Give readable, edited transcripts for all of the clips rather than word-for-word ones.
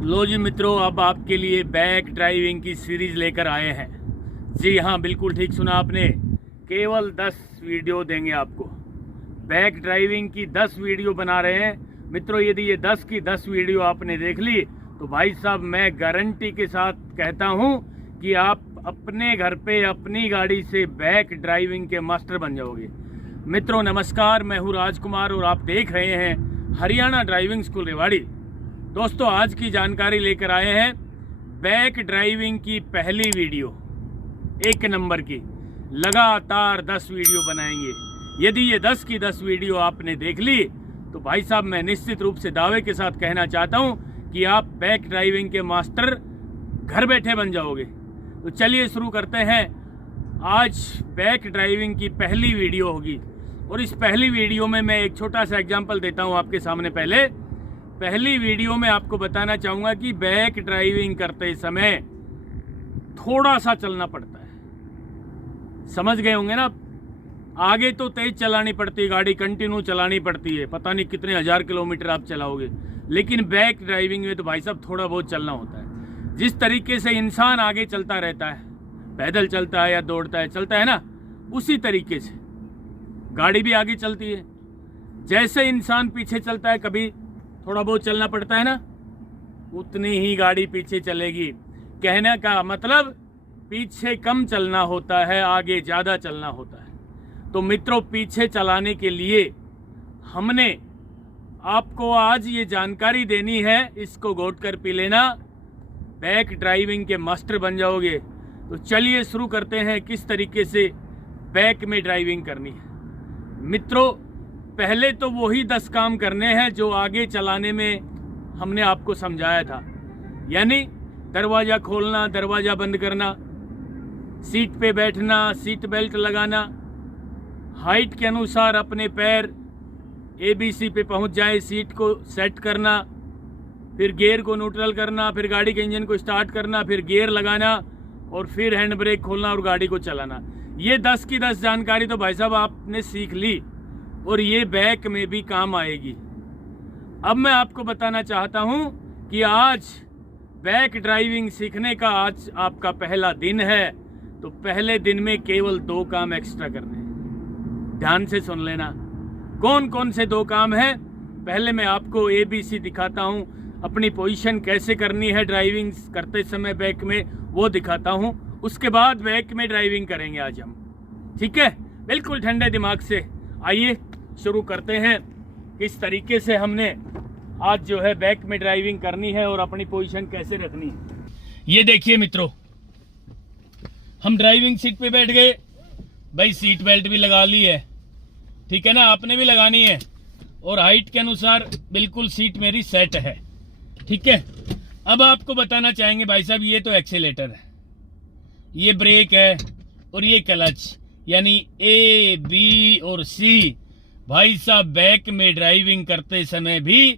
लो जी मित्रों, अब आपके लिए बैक ड्राइविंग की सीरीज लेकर आए हैं। जी हाँ, बिल्कुल ठीक सुना आपने। केवल 10 वीडियो देंगे आपको। बैक ड्राइविंग की 10 वीडियो बना रहे हैं मित्रों। यदि ये 10 की 10 वीडियो आपने देख ली तो भाई साहब मैं गारंटी के साथ कहता हूँ कि आप अपने घर पे अपनी गाड़ी से बैक ड्राइविंग के मास्टर बन जाओगे। मित्रों नमस्कार, मैं हूँ राजकुमार और आप देख रहे हैं हरियाणा ड्राइविंग स्कूल रेवाड़ी। दोस्तों आज की जानकारी लेकर आए हैं बैक ड्राइविंग की पहली वीडियो, 1 नंबर की। लगातार 10 वीडियो बनाएंगे। यदि ये 10 की 10 वीडियो आपने देख ली तो भाई साहब मैं निश्चित रूप से दावे के साथ कहना चाहता हूँ कि आप बैक ड्राइविंग के मास्टर घर बैठे बन जाओगे। तो चलिए शुरू करते हैं। आज बैक ड्राइविंग की पहली वीडियो होगी और इस पहली वीडियो में मैं एक छोटा सा एग्जांपल देता हूँ आपके सामने। पहली वीडियो में आपको बताना चाहूँगा कि बैक ड्राइविंग करते समय थोड़ा सा चलना पड़ता है। समझ गए होंगे ना। आगे तो तेज चलानी पड़ती है, गाड़ी कंटिन्यू चलानी पड़ती है, पता नहीं कितने 1000 किलोमीटर आप चलाओगे। लेकिन बैक ड्राइविंग में तो भाई साहब थोड़ा बहुत चलना होता है। जिस तरीके से इंसान आगे चलता रहता है, पैदल चलता है या दौड़ता है, चलता है ना, उसी तरीके से गाड़ी भी आगे चलती है। जैसे इंसान पीछे चलता है, कभी थोड़ा बहुत चलना पड़ता है ना, उतनी ही गाड़ी पीछे चलेगी। कहने का मतलब पीछे कम चलना होता है, आगे ज़्यादा चलना होता है। तो मित्रों पीछे चलाने के लिए हमने आपको आज ये जानकारी देनी है, इसको घोट कर पी लेना, बैक ड्राइविंग के मास्टर बन जाओगे। तो चलिए शुरू करते हैं किस तरीके से बैक में ड्राइविंग करनी है। मित्रों पहले तो वही 10 काम करने हैं जो आगे चलाने में हमने आपको समझाया था। यानी दरवाज़ा खोलना, दरवाज़ा बंद करना, सीट पे बैठना, सीट बेल्ट लगाना, हाइट के अनुसार अपने पैर ABC पे पहुंच जाए, सीट को सेट करना, फिर गियर को न्यूट्रल करना, फिर गाड़ी के इंजन को स्टार्ट करना, फिर गियर लगाना और फिर हैंड ब्रेक खोलना और गाड़ी को चलाना। ये 10 की 10 जानकारी तो भाई साहब आपने सीख ली और ये बैक में भी काम आएगी। अब मैं आपको बताना चाहता हूं कि आज बैक ड्राइविंग सीखने का आज आपका पहला दिन है। तो पहले दिन में केवल 2 काम एक्स्ट्रा करने हैं। ध्यान से सुन लेना। कौन कौन से 2 काम हैं? पहले मैं आपको ABC दिखाता हूं, अपनी पोजीशन कैसे करनी है ड्राइविंग करते समय बैक में, वो दिखाता हूं। उसके बाद बैक में ड्राइविंग करेंगे आज हम, ठीक है? बिल्कुल ठंडे दिमाग से आइए शुरू करते हैं किस तरीके से हमने आज जो है बैक में ड्राइविंग करनी है और अपनी पोजीशन कैसे रखनी है। ये देखिए मित्रों, हम ड्राइविंग सीट पे बैठ गए। भाई सीट बेल्ट भी लगा ली है, ठीक है ना, आपने भी लगानी है। और हाइट के अनुसार बिल्कुल सीट मेरी सेट है, ठीक है। अब आपको बताना चाहेंगे भाई साहब ये तो एक्सीलेटर है, ये ब्रेक है और ये क्लच, यानी A, B और C। भाई साहब बैक में ड्राइविंग करते समय भी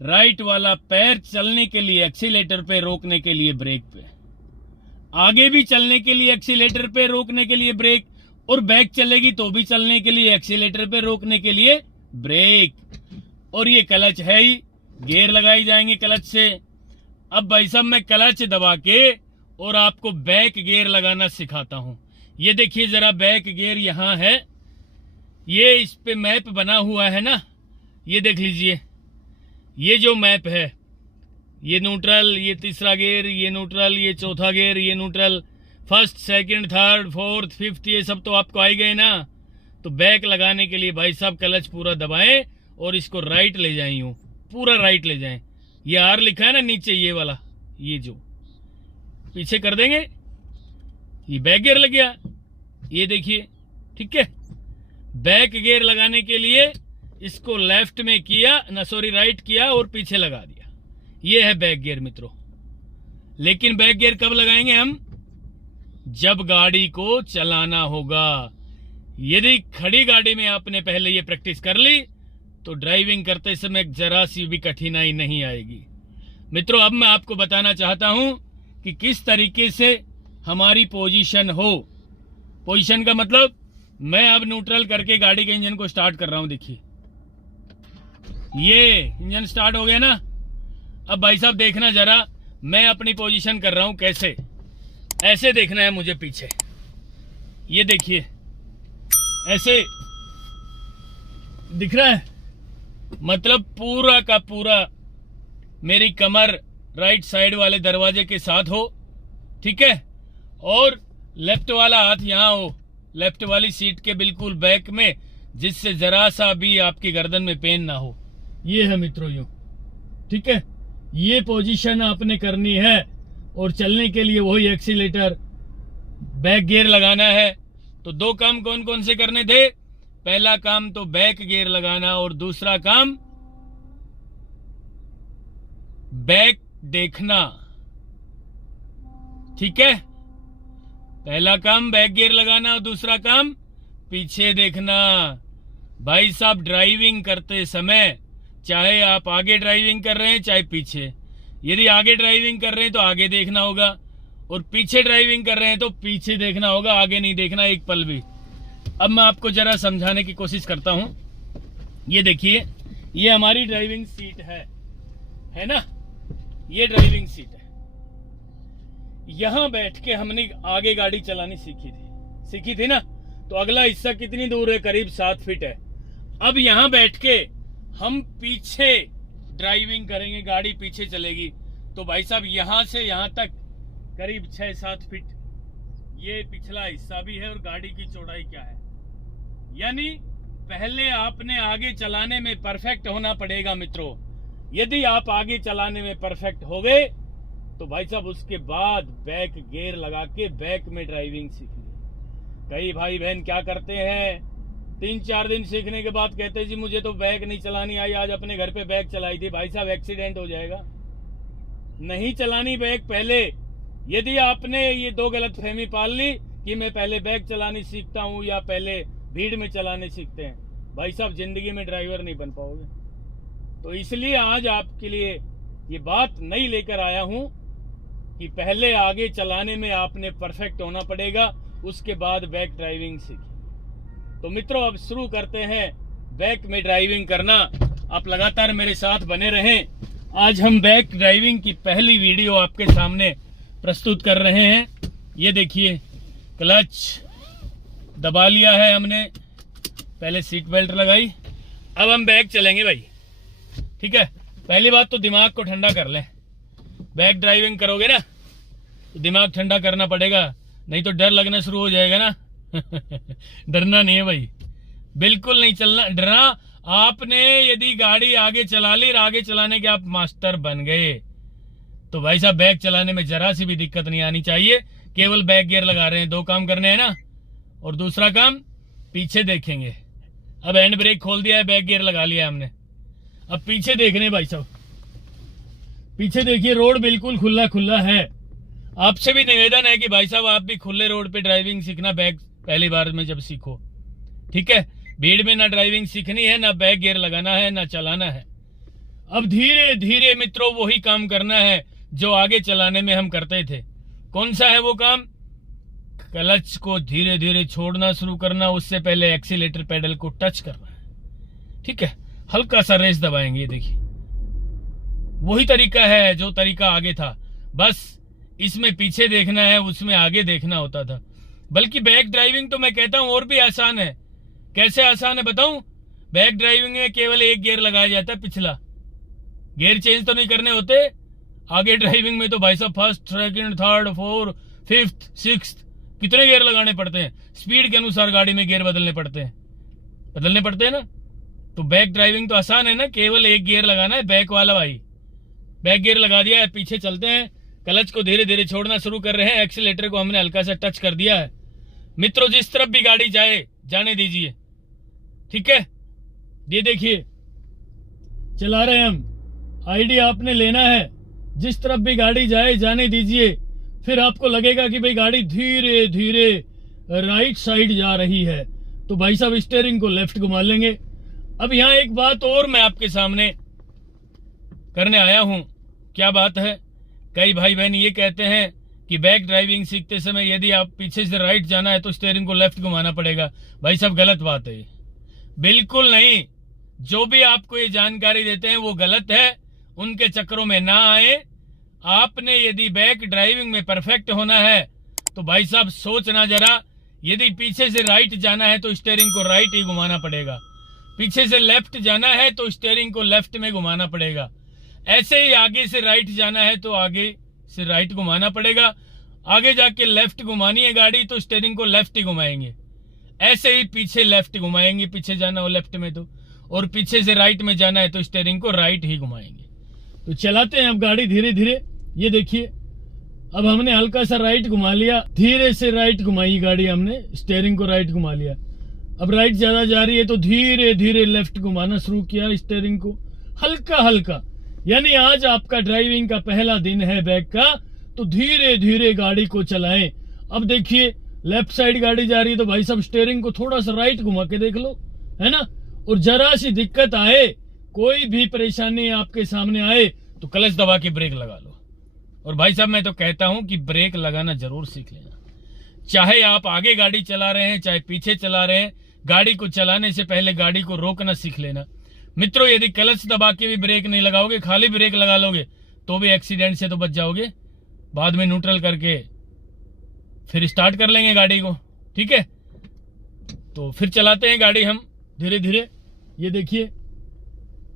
राइट वाला पैर चलने के लिए एक्सीलेटर पे, रोकने के लिए ब्रेक पे, आगे भी चलने के लिए एक्सीलेटर पे, रोकने के लिए ब्रेक, और बैक चलेगी तो भी चलने के लिए एक्सीलेटर पे, रोकने के लिए ब्रेक। और ये क्लच है ही, गियर लगाई जाएंगे क्लच से। अब भाई साहब मैं क्लच दबा के और आपको बैक गियर लगाना सिखाता हूं। ये देखिए जरा, बैक गियर यहाँ है, ये इस पे मैप बना हुआ है ना, ये देख लीजिए। ये जो मैप है, ये न्यूट्रल, ये तीसरा गियर, ये न्यूट्रल, ये चौथा गियर, ये neutral, first, second, third, fourth, fifth, ये सब तो आपको आई गए ना। तो बैक लगाने के लिए भाई साहब क्लच पूरा दबाएं और इसको राइट ले जाएं, यूं पूरा राइट ले जाएं। ये R लिखा है ना नीचे, ये वाला, ये जो पीछे कर देंगे, ये बैक गियर लग गया। ये देखिए, ठीक है। बैक गियर लगाने के लिए इसको लेफ्ट में किया ना, सॉरी राइट किया और पीछे लगा दिया। ये है बैक गियर मित्रों। लेकिन बैक गियर कब लगाएंगे हम? जब गाड़ी को चलाना होगा। यदि खड़ी गाड़ी में आपने पहले ये प्रैक्टिस कर ली तो ड्राइविंग करते समय जरा सी भी कठिनाई नहीं आएगी। मित्रों अब मैं आपको बताना चाहता हूं कि किस तरीके से हमारी पोजीशन हो। पोजीशन का मतलब मैं अब न्यूट्रल करके गाड़ी के इंजन को स्टार्ट कर रहा हूं। देखिए ये इंजन स्टार्ट हो गया ना। अब भाई साहब देखना जरा, मैं अपनी पोजीशन कर रहा हूं कैसे, ऐसे देखना है मुझे पीछे, ये देखिए ऐसे दिख रहा है, मतलब पूरा का पूरा मेरी कमर राइट साइड वाले दरवाजे के साथ हो, ठीक है, और लेफ्ट वाला हाथ यहाँ हो, लेफ्ट वाली सीट के बिल्कुल बैक में, जिससे जरा सा भी आपकी गर्दन में पेन ना हो। ये है मित्रों यूं, ठीक है, ये पोजीशन आपने करनी है। और चलने के लिए वही एक्सीलेटर, बैक गियर लगाना है। तो दो काम कौन कौन से करने थे? पहला काम तो बैक गियर लगाना और दूसरा काम बैक देखना, ठीक है। पहला काम बैक गियर लगाना और दूसरा काम पीछे देखना। भाई साहब ड्राइविंग करते समय चाहे आप आगे ड्राइविंग कर रहे हैं चाहे पीछे, यदि आगे ड्राइविंग कर रहे हैं तो आगे देखना होगा और पीछे ड्राइविंग कर रहे हैं तो पीछे देखना होगा, आगे नहीं देखना एक पल भी। अब मैं आपको जरा समझाने की कोशिश करता हूं। ये देखिए, ये हमारी ड्राइविंग सीट है ना, ये ड्राइविंग सीट है। यहां बैठ के हमने आगे गाड़ी चलानी सीखी थी ना, तो अगला हिस्सा कितनी दूर है? करीब 7 फीट है। अब यहां बैठ के हम पीछे ड्राइविंग करेंगे, गाड़ी पीछे चलेगी। तो भाई साहब यहां से यहां तक करीब 6-7 फीट ये पिछला हिस्सा भी है और गाड़ी की चौड़ाई क्या है। यानी पहले आपने आगे चलाने में परफेक्ट होना पड़ेगा मित्रों। यदि आप आगे चलाने में परफेक्ट हो गए तो भाई साहब उसके बाद बैक गियर लगा के बैक में ड्राइविंग सीखनी। कई भाई बहन क्या करते हैं, 3-4 दिन सीखने के बाद कहते हैं जी मुझे तो बैक नहीं चलानी आई, आज अपने घर पे बैक चलाई थी। भाई साहब एक्सीडेंट हो जाएगा। नहीं चलानी बैक पहले। यदि आपने ये दो गलतफहमी पाल ली कि मैं पहले बैक चलानी सीखता हूं या पहले भीड़ में चलाने सीखते हैं, भाई साहब जिंदगी में ड्राइवर नहीं बन पाओगे। तो इसलिए आज आपके लिए ये बात नहीं लेकर आया हूं कि पहले आगे चलाने में आपने परफेक्ट होना पड़ेगा, उसके बाद बैक ड्राइविंग सीखी। तो मित्रों अब शुरू करते हैं बैक में ड्राइविंग करना। आप लगातार मेरे साथ बने रहें। आज हम बैक ड्राइविंग की पहली वीडियो आपके सामने प्रस्तुत कर रहे हैं। ये देखिए, क्लच दबा लिया है हमने, पहले सीट बेल्ट लगाई, अब हम बैक चलेंगे भाई, ठीक है। पहली बात तो दिमाग को ठंडा कर लें। बैक ड्राइविंग करोगे ना तो दिमाग ठंडा करना पड़ेगा, नहीं तो डर लगना शुरू हो जाएगा ना। डरना नहीं है भाई, बिल्कुल नहीं चलना डरना। आपने यदि गाड़ी आगे चला ली और आगे चलाने के आप मास्टर बन गए तो भाई साहब बैक चलाने में जरा सी भी दिक्कत नहीं आनी चाहिए। केवल बैक गियर लगा रहे हैं, दो काम करने हैं ना, और दूसरा काम पीछे देखेंगे। अब हैंड ब्रेक खोल दिया है, बैक गियर लगा लिया हमने, अब पीछे देखने भाई साहब, पीछे देखिए, रोड बिल्कुल खुला है। आपसे भी निवेदन है कि भाई साहब आप भी खुले रोड पे ड्राइविंग सीखना बैक पहली बार में जब सीखो, ठीक है। भीड़ में ना ड्राइविंग सीखनी है, ना बैक गियर लगाना है, ना चलाना है। अब धीरे धीरे मित्रों वही काम करना है जो आगे चलाने में हम करते थे। कौन सा है वो काम? क्लच को धीरे धीरे छोड़ना शुरू करना, उससे पहले एक्सीलेटर पेडल को टच करना है, ठीक है। हल्का सा रेस दबाएंगे, ये देखिए वही तरीका है जो तरीका आगे था, बस इसमें पीछे देखना है, उसमें आगे देखना होता था। बल्कि बैक ड्राइविंग तो मैं कहता हूं और भी आसान है। कैसे आसान है बताऊं? बैक ड्राइविंग में केवल एक गियर लगाया जाता है, पिछला गियर चेंज तो नहीं करने होते। आगे ड्राइविंग में तो भाई साहब first, second, third, fourth, fifth, sixth कितने गियर लगाने पड़ते हैं। स्पीड के अनुसार गाड़ी में गियर बदलने पड़ते हैं ना। तो बैक ड्राइविंग तो आसान है ना, केवल एक गियर लगाना है, बैक वाला भाई। बैक गियर लगा दिया है, पीछे चलते हैं, क्लच को धीरे धीरे छोड़ना शुरू कर रहे हैं, एक्सीलेटर को हमने हल्का सा टच कर दिया है। मित्रों जिस तरफ भी गाड़ी जाए जाने दीजिए, ठीक है। ये देखिए चला रहे हैं हम, आइडिया आपने लेना है, जिस तरफ भी गाड़ी जाए जाने दीजिए। फिर आपको लगेगा कि भाई गाड़ी धीरे धीरे राइट साइड जा रही है तो भाई साहब स्टीयरिंग को लेफ्ट घुमा लेंगे। अब यहाँ एक बात और मैं आपके सामने करने आया हूं। क्या बात है? कई भाई बहन ये कहते हैं कि बैक ड्राइविंग सीखते समय यदि आप पीछे से राइट जाना है तो स्टीयरिंग को लेफ्ट घुमाना पड़ेगा। भाई साहब गलत बात है, बिल्कुल नहीं। जो भी आपको ये जानकारी देते हैं वो गलत है उनके चक्करों में ना आए। आपने यदि बैक ड्राइविंग में परफेक्ट होना है तो भाई साहब सोचना जरा, यदि पीछे से राइट जाना है तो स्टीयरिंग को राइट ही घुमाना पड़ेगा, पीछे से लेफ्ट जाना है तो स्टीयरिंग को लेफ्ट में घुमाना पड़ेगा, ऐसे ही आगे से राइट जाना है तो आगे से राइट घुमाना पड़ेगा, आगे जाके लेफ्ट घुमानी है गाड़ी तो स्टीयरिंग को लेफ्ट ही घुमाएंगे, ऐसे ही पीछे लेफ्ट घुमाएंगे, पीछे जाना हो लेफ्ट में तो, और पीछे से राइट में जाना है तो स्टीयरिंग को राइट ही घुमाएंगे। तो चलाते हैं अब गाड़ी धीरे धीरे। ये देखिए अब हमने हल्का सा राइट घुमा लिया, धीरे से राइट घुमाई गाड़ी हमने, स्टीयरिंग को राइट घुमा लिया। अब राइट ज्यादा जा रही है तो धीरे धीरे लेफ्ट घुमाना शुरू किया स्टीयरिंग को, हल्का हल्का। यानी आज आपका ड्राइविंग का पहला दिन है बैक का, तो धीरे धीरे गाड़ी को चलाएं। अब देखिए लेफ्ट साइड गाड़ी जा रही है तो भाई साहब स्टीयरिंग को थोड़ा सा राइट घुमा के देख लो, है ना। और जरा सी दिक्कत आए, कोई भी परेशानी आपके सामने आए तो क्लच दबा के ब्रेक लगा लो। और भाई साहब मैं तो कहता हूं कि ब्रेक लगाना जरूर सीख लेना, चाहे आप आगे गाड़ी चला रहे हैं चाहे पीछे चला रहे हैं, गाड़ी को चलाने से पहले गाड़ी को रोकना सीख लेना। मित्रों यदि क्लच दबा के भी ब्रेक नहीं लगाओगे, खाली ब्रेक लगा लोगे तो भी एक्सीडेंट से तो बच जाओगे। बाद में न्यूट्रल करके फिर स्टार्ट कर लेंगे गाड़ी को, ठीक है। तो फिर चलाते हैं गाड़ी हम धीरे धीरे। ये देखिए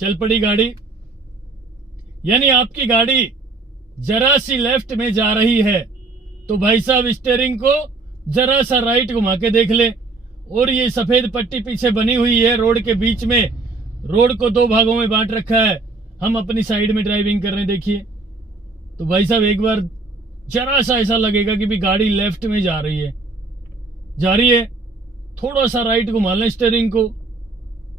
चल पड़ी गाड़ी। यानी आपकी गाड़ी जरा सी लेफ्ट में जा रही है तो भाई साहब स्टीयरिंग को जरा सा राइट घुमा के देख ले। और ये सफेद पट्टी पीछे बनी हुई है रोड के बीच में, रोड को दो भागों में बांट रखा है, हम अपनी साइड में ड्राइविंग कर रहे हैं। देखिए तो भाई साहब एक बार जरा सा ऐसा लगेगा कि भी गाड़ी लेफ्ट में जा रही है, थोड़ा सा राइट घुमा लें स्टीयरिंग को,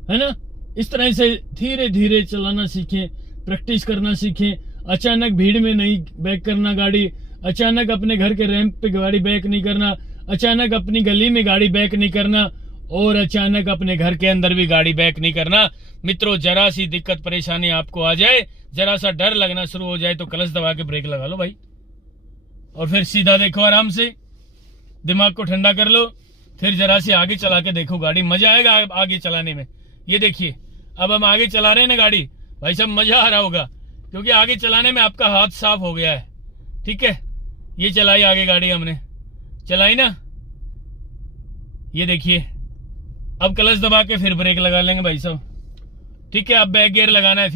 है ना। इस तरह से धीरे धीरे चलाना सीखें, प्रैक्टिस करना सीखें। अचानक भीड़ में नहीं बैक करना गाड़ी, अचानक अपने घर के रैंप पे गाड़ी बैक नहीं करना, अचानक अपनी गली में गाड़ी बैक नहीं करना, और अचानक अपने घर के अंदर भी गाड़ी बैक नहीं करना। मित्रों जरा सी दिक्कत परेशानी आपको आ जाए, जरा सा डर लगना शुरू हो जाए तो क्लच दबा के ब्रेक लगा लो भाई, और फिर सीधा देखो, आराम से दिमाग को ठंडा कर लो, फिर जरा सी आगे चला के देखो गाड़ी, मजा आएगा आगे चलाने में। ये देखिए अब हम आगे चला रहे हैं ना गाड़ी, भाई साहब मजा आ रहा होगा क्योंकि आगे चलाने में आपका हाथ साफ हो गया है, ठीक है। ये चलाई आगे गाड़ी हमने, चलाई ना। ये देखिए अब क्लच दबा के फिर ब्रेक लगा लेंगे भाई साहब, ठीक है। अब बैक गियर लगाना है,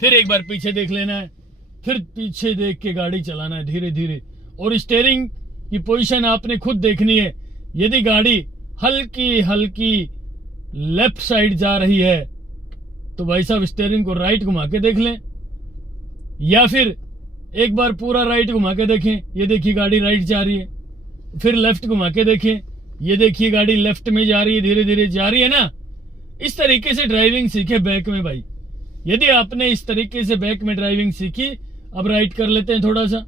फिर एक बार पीछे देख लेना है, फिर पीछे देख के गाड़ी चलाना है धीरे धीरे। और स्टीयरिंग की पोजीशन आपने खुद देखनी है। यदि गाड़ी हल्की हल्की लेफ्ट साइड जा रही है तो भाई साहब स्टीयरिंग को राइट घुमा के देख लें, या फिर एक बार पूरा राइट घुमा के देखें। ये देखिए गाड़ी राइट जा रही है, फिर लेफ्ट घुमा के देखें। ये देखिए गाड़ी लेफ्ट में जा रही है, धीरे धीरे जा रही है ना। इस तरीके से ड्राइविंग सीखे बैक में भाई। यदि आपने इस तरीके से बैक में ड्राइविंग सीखी, अब राइट कर लेते हैं थोड़ा सा।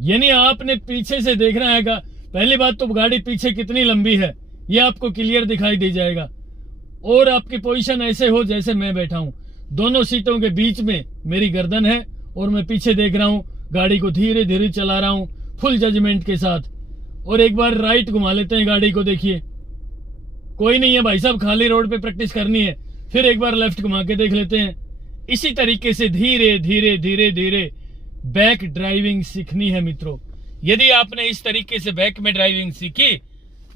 यानी आपने पीछे से देखना है, पहली बात तो गाड़ी पीछे कितनी लंबी है ये आपको क्लियर दिखाई दे जाएगा। और आपकी पोजीशन ऐसे हो जैसे मैं बैठा हूं, दोनों सीटों के बीच में मेरी गर्दन है और मैं पीछे देख रहा हूं, गाड़ी को धीरे धीरे चला रहा हूं फुल जजमेंट के साथ। और एक बार राइट घुमा लेते हैं गाड़ी को, देखिए कोई नहीं है भाई साहब, खाली रोड पे प्रैक्टिस करनी है। फिर एक बार लेफ्ट घुमा के देख लेते हैं। इसी तरीके से धीरे धीरे धीरे धीरे बैक ड्राइविंग सीखनी है मित्रों। यदि आपने इस तरीके से बैक में ड्राइविंग सीखी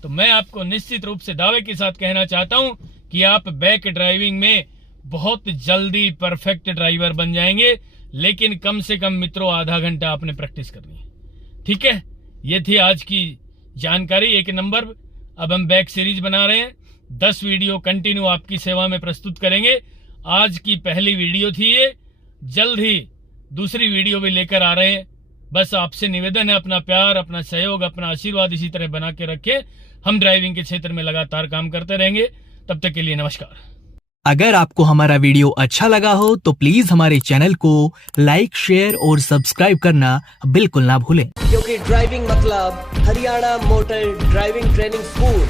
तो मैं आपको निश्चित रूप से दावे के साथ कहना चाहता हूं कि आप बैक ड्राइविंग में बहुत जल्दी परफेक्ट ड्राइवर बन जाएंगे। लेकिन कम से कम मित्रों आधा घंटा आपने प्रैक्टिस करनी है, ठीक है। ये थी आज की जानकारी, एक नंबर। अब हम बैक सीरीज बना रहे हैं, 10 वीडियो कंटिन्यू आपकी सेवा में प्रस्तुत करेंगे। आज की पहली वीडियो थी ये, जल्द ही दूसरी वीडियो भी लेकर आ रहे हैं। बस आपसे निवेदन है, अपना प्यार, अपना सहयोग, अपना आशीर्वाद इसी तरह बना के रखें। हम ड्राइविंग के क्षेत्र में लगातार काम करते रहेंगे। तब तक के लिए नमस्कार। अगर आपको हमारा वीडियो अच्छा लगा हो तो प्लीज हमारे चैनल को लाइक, शेयर और सब्सक्राइब करना बिल्कुल ना भूलें, क्योंकि ड्राइविंग मतलब Haryana motor driving training school.